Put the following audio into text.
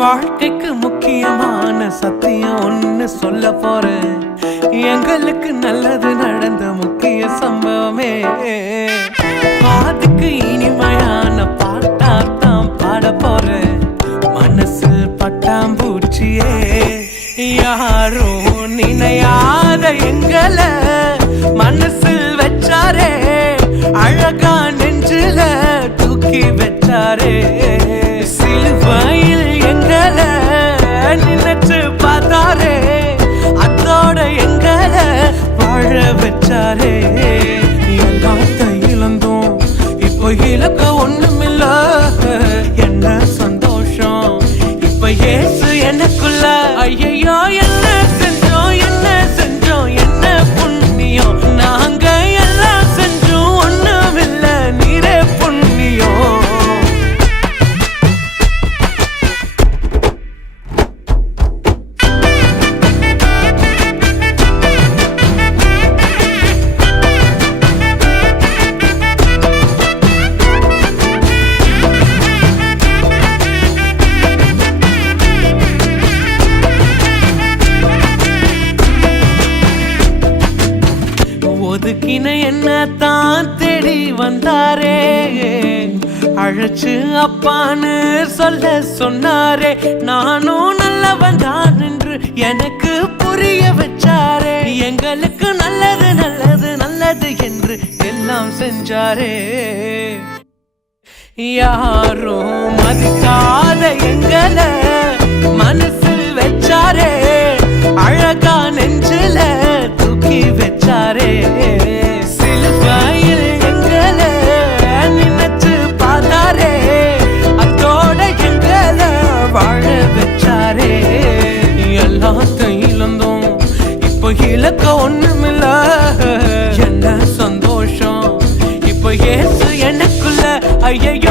வாழ்க்கைக்கு முக்கியமான சத்தியம் ஒன்று சொல்ல போறேன். எங்களுக்கு நல்லது நடந்த முக்கிய சம்பவமே. யாரும் நினையாத எங்களை மனசில் வச்சாரே. அழகா நெஞ்சில தூக்கி வச்சாரே. சிலுவையில் எங்களை நினைச்சு பார்த்தாரே. அதோட எங்களை வாழ வச்சாரே. எல்லாத்த இழந்தோம் இப்போ இலக்க ஒண்ணு ஒதுக்கின என்ன தான் தேடி வந்தாரே? அழைச்சு அப்பான்னு சொல்ல சொன்னாரே. நானும் நல்லவன் தான் என்று எனக்கு புரிய வச்சாரே. எங்களுக்கு நல்லது நல்லது நல்லது என்று எல்லாம் செஞ்சாரே. யாரும் மதிக்காத எங்களை வச்சாரே சிலுவையில் எங்களை நினைச்சு பார்த்தாரே. அதோட எங்களை வாழ வச்சாரே. எல்லாத்தையும் இழந்தோம். இப்போ இலக்க ஒண்ணுமில்ல. என்ன சந்தோஷம். இப்போ ஐயோ